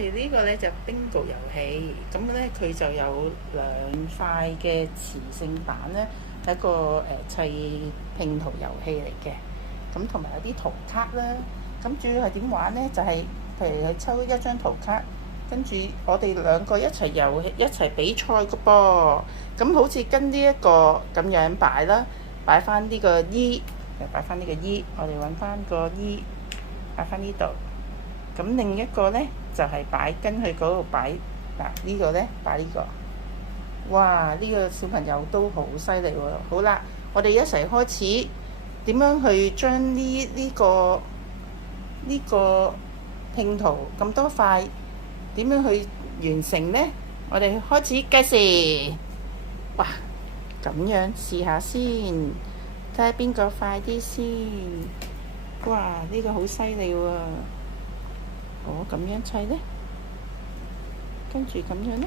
OK，呢個咧就 Bingo 遊戲，咁咧佢就有兩塊嘅磁性板咧，係一個砌拼圖遊戲嚟嘅。咁同埋有啲圖卡啦。咁主要係點玩咧？就係、譬如係抽一張圖卡，跟住我哋兩個一齊比賽嘅噃。咁好似跟呢一個咁樣擺啦，擺翻呢個 E， 擺翻呢個 E， 我哋揾翻個 E， 擺翻呢度。咁另一個咧就係擺跟佢嗰度擺嗱，呢個咧擺呢個。哇！呢個小朋友都好犀利喎。好啦，我哋一齊開始點樣去將呢個拼圖咁多塊點樣去完成呢？我哋開始計時。哇！咁樣試下先，睇下邊個快啲先。哇！呢個好犀利喎。我咁樣砌呢，跟住咁樣呢，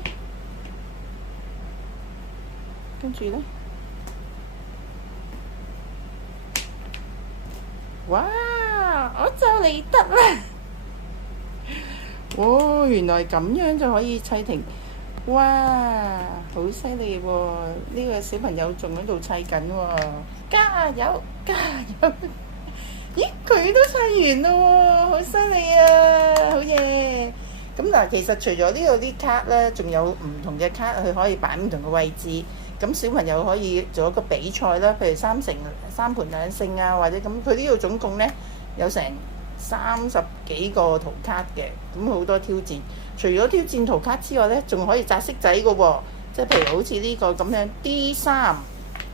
跟住呢，哇！我就嚟得啦！哦，原來咁樣就可以砌停。哇！好犀利喎！呢個小朋友仲喺度砌緊喎，加油加油！咦，佢都砌完咯喎，好犀利啊，好嘢！咁嗱，其實除咗呢度啲卡咧，仲有唔同嘅卡，佢可以擺唔同嘅位置。咁小朋友可以做一個比賽啦，譬如三盤兩勝啊，或者咁。佢呢度總共咧有成30幾個圖卡嘅，咁好多挑戰。除咗挑戰圖卡之外咧，仲可以擲色仔嘅喎，即係譬如好似呢個咁樣 D3。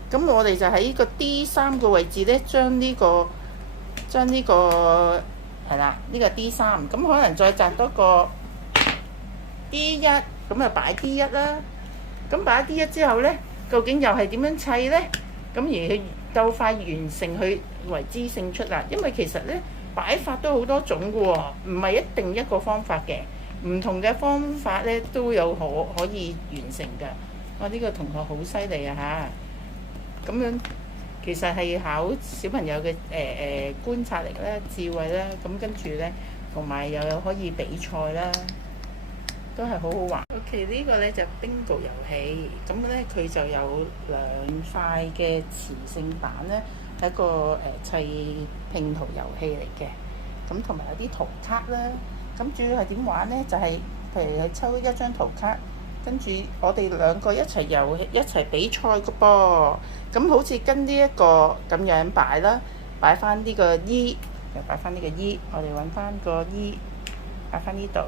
咁我哋就喺呢個 D3個位置咧，將呢個係啦，呢個 D3，咁可能再擲多個 D1，咁啊擺 D1啦。咁擺 D1之後呢，究竟又係點樣砌呢？咁而佢夠快完成佢為之勝出啦。因為其實呢，擺法都好多種嘅喎，唔係一定一個方法嘅，唔同嘅方法呢都有可以完成㗎。哇！呢個同學好犀利啊嚇！咁樣。其實係考小朋友嘅觀察力啦、智慧啦，咁跟住呢，同埋又有可以比賽啦，都係好好玩。OK，呢個呢就 Bingo 遊戲，咁呢佢就有兩塊嘅磁性板呢，係一個砌拼圖遊戲嚟嘅。咁同埋有啲圖卡啦。咁主要係點玩呢？就係、譬如係抽一張圖卡。跟住我哋兩個一齊比賽嘅噃。咁好似跟呢一個咁樣擺啦，擺翻呢個 E， 擺翻呢個 E， 我哋揾翻個 E， 擺翻呢度。